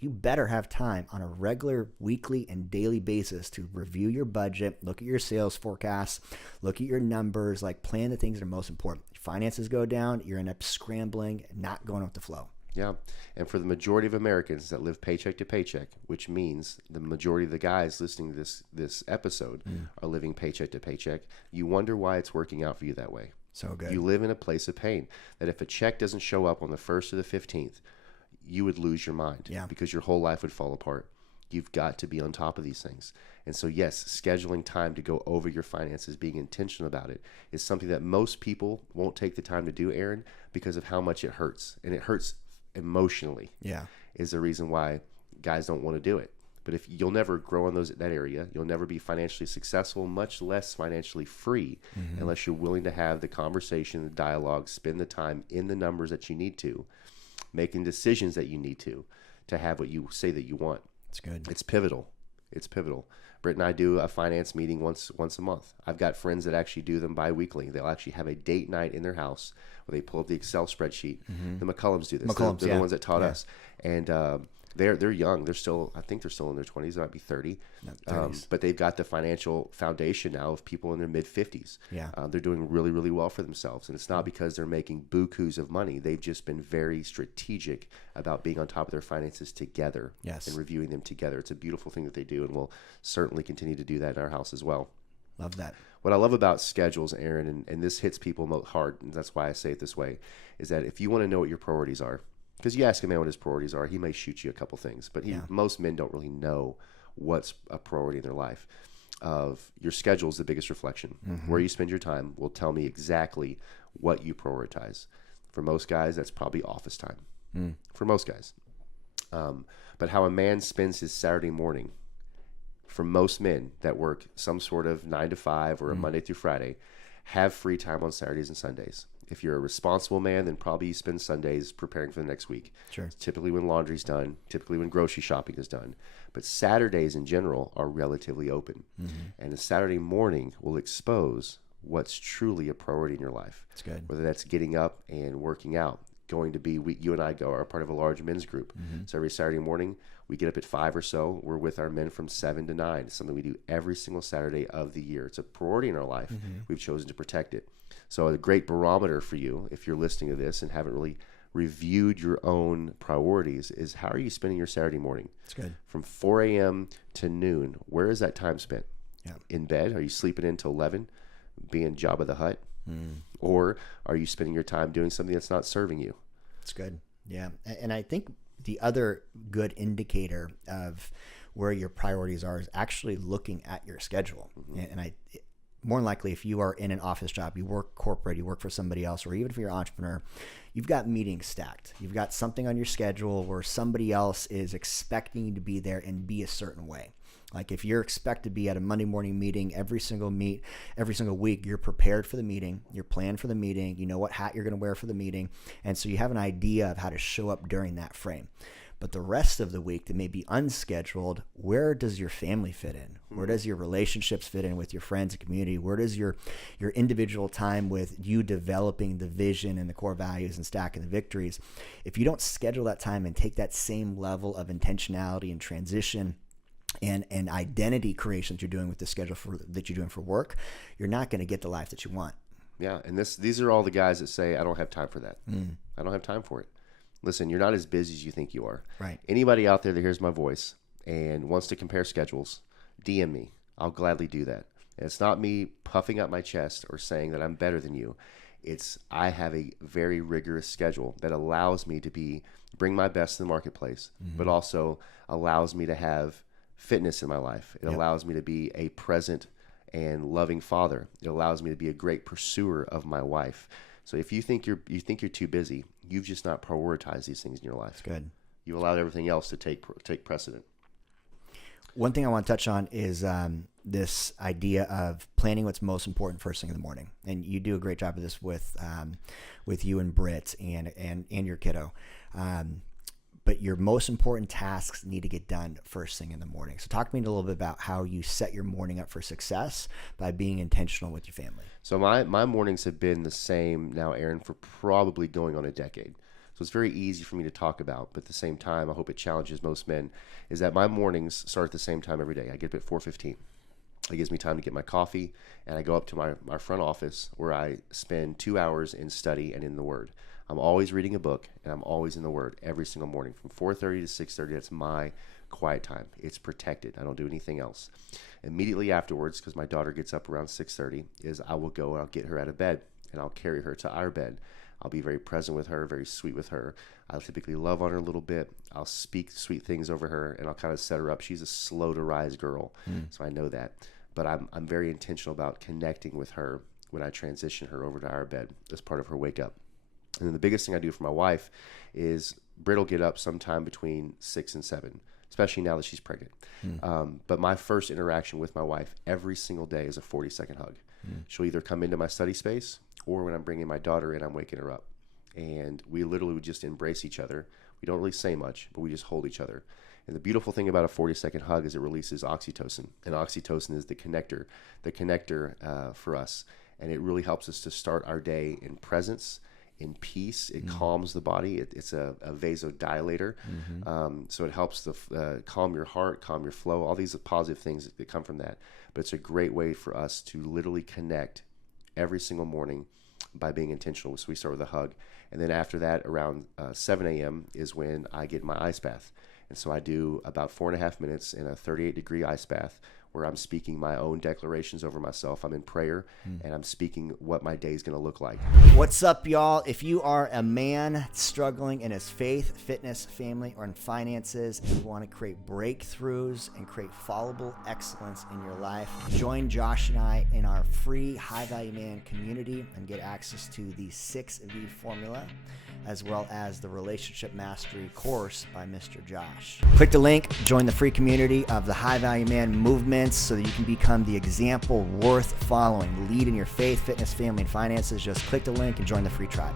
you better have time on a regular weekly and daily basis to review your budget, look at your sales forecasts, look at your numbers, like plan the things that are most important. Finances go down, you end up scrambling, not going with the flow. Yeah. And for the majority of Americans that live paycheck to paycheck, which means the majority of the guys listening to this episode are living paycheck to paycheck, you wonder why it's working out for you that way. So good. You live in a place of pain that if a check doesn't show up on the 1st or the 15th, you would lose your mind because your whole life would fall apart. You've got to be on top of these things. And so, yes, scheduling time to go over your finances, being intentional about it, is something that most people won't take the time to do, Aaron, because of how much it hurts. And it hurts emotionally. Yeah, is the reason why guys don't want to do it. But if you'll never grow in that area, you'll never be financially successful, much less financially free, unless you're willing to have the conversation, the dialogue, spend the time in the numbers that you need to, making decisions that you need to have what you say that you want. It's good. It's pivotal. It's pivotal. Britt and I do a finance meeting once a month. I've got friends that actually do them bi-weekly. They'll actually have a date night in their house where they pull up the Excel spreadsheet. The McCullums do this. They're the ones that taught us. And they're young. I think they're still in their 20s. They might be 30. But they've got the financial foundation now of people in their mid-50s. Yeah. They're doing really, really well for themselves. And it's not because they're making bukus of money. They've just been very strategic about being on top of their finances together and reviewing them together. It's a beautiful thing that they do, and we'll certainly continue to do that in our house as well. Love that. What I love about schedules, Aaron, and this hits people hard, and that's why I say it this way, is that if you want to know what your priorities are, because you ask a man what his priorities are, he may shoot you a couple things, but most men don't really know what's a priority in their life. Your schedule is the biggest reflection. Where you spend your time will tell me exactly what you prioritize. For most guys, that's probably office time. For most guys. But how a man spends his Saturday morning, for most men that work some sort of 9 to 5 or a Monday through Friday, have free time on Saturdays and Sundays. If you're a responsible man, then probably you spend Sundays preparing for the next week. Sure. It's typically when laundry's done, typically when grocery shopping is done. But Saturdays in general are relatively open. And a Saturday morning will expose what's truly a priority in your life. That's good. Whether that's getting up and working out, you and I are part of a large men's group. So every Saturday morning, we get up at 5 or so. We're with our men from 7 to 9. It's something we do every single Saturday of the year. It's a priority in our life. We've chosen to protect it. So a great barometer for you, if you're listening to this and haven't really reviewed your own priorities, is how are you spending your Saturday morning? That's good. From 4 a.m. to noon, where is that time spent? Yeah. In bed? Are you sleeping in till 11, being Jabba the Hutt? Or are you spending your time doing something that's not serving you? That's good. Yeah. And I think the other good indicator of where your priorities are is actually looking at your schedule. And more than likely, if you are in an office job, you work corporate, you work for somebody else, or even if you're an entrepreneur, you've got meetings stacked. You've got something on your schedule where somebody else is expecting you to be there and be a certain way. Like if you're expected to be at a Monday morning meeting every single week, you're prepared for the meeting, you're planned for the meeting, you know what hat you're going to wear for the meeting, and so you have an idea of how to show up during that frame. But the rest of the week that may be unscheduled, where does your family fit in? Where does your relationships fit in with your friends and community? Where does your individual time with you developing the vision and the core values and stacking the victories? If you don't schedule that time and take that same level of intentionality and transition and identity creation that you're doing with the schedule that you're doing for work, you're not going to get the life that you want. Yeah, and these are all the guys that say, I don't have time for that. I don't have time for it. Listen, you're not as busy as you think you are. Right. Anybody out there that hears my voice and wants to compare schedules, DM me. I'll gladly do that. And it's not me puffing up my chest or saying that I'm better than you. I have a very rigorous schedule that allows me to bring my best to the marketplace, but also allows me to have fitness in my life. It allows me to be a present and loving father. It allows me to be a great pursuer of my wife. So if you think you're too busy, you've just not prioritized these things in your life. That's good. You've allowed everything else to take precedent. One thing I want to touch on is this idea of planning what's most important first thing in the morning, and you do a great job of this with you and Britt and your kiddo. But your most important tasks need to get done first thing in the morning. So talk to me a little bit about how you set your morning up for success by being intentional with your family. So my mornings have been the same now, Aaron, for probably going on a decade. So it's very easy for me to talk about, but at the same time, I hope it challenges most men, is that my mornings start at the same time every day. I get up at 4:15. It gives me time to get my coffee, and I go up to my front office where I spend 2 hours in study and in the Word. I'm always reading a book, and I'm always in the Word every single morning from 4:30 to 6:30. That's my quiet time. It's protected. I don't do anything else. Immediately afterwards, because my daughter gets up around 6:30, is I will go and I'll get her out of bed, and I'll carry her to our bed. I'll be very present with her, very sweet with her. I'll typically love on her a little bit. I'll speak sweet things over her, and I'll kind of set her up. She's a slow to rise girl, so I know that. But I'm very intentional about connecting with her when I transition her over to our bed as part of her wake up. And then the biggest thing I do for my wife is Britt will get up sometime between 6 and 7, especially now that she's pregnant. But my first interaction with my wife every single day is a 40-second hug. She'll either come into my study space, or when I'm bringing my daughter in, I'm waking her up. And we literally would just embrace each other. We don't really say much, but we just hold each other. And the beautiful thing about a 40-second hug is it releases oxytocin. And oxytocin is the connector for us. And it really helps us to start our day in presence, in peace. It calms the body. It's a vasodilator. So it helps calm your heart, calm your flow, all these positive things that come from that. But it's a great way for us to literally connect every single morning by being intentional. So we start with a hug. And then after that, around 7 a.m. is when I get my ice bath. And so I do about 4.5 minutes in a 38-degree ice bath where I'm speaking my own declarations over myself. I'm in prayer, and I'm speaking what my day is going to look like. What's up, y'all? If you are a man struggling in his faith, fitness, family, or in finances, and you want to create breakthroughs and create followable excellence in your life, join Josh and I in our free High Value Man community and get access to the 6V formula, as well as the Relationship Mastery course by Mr. Josh. Click the link, join the free community of the High Value Man movement so that you can become the example worth following. Lead in your faith, fitness, family, and finances. Just click the link and join the free tribe.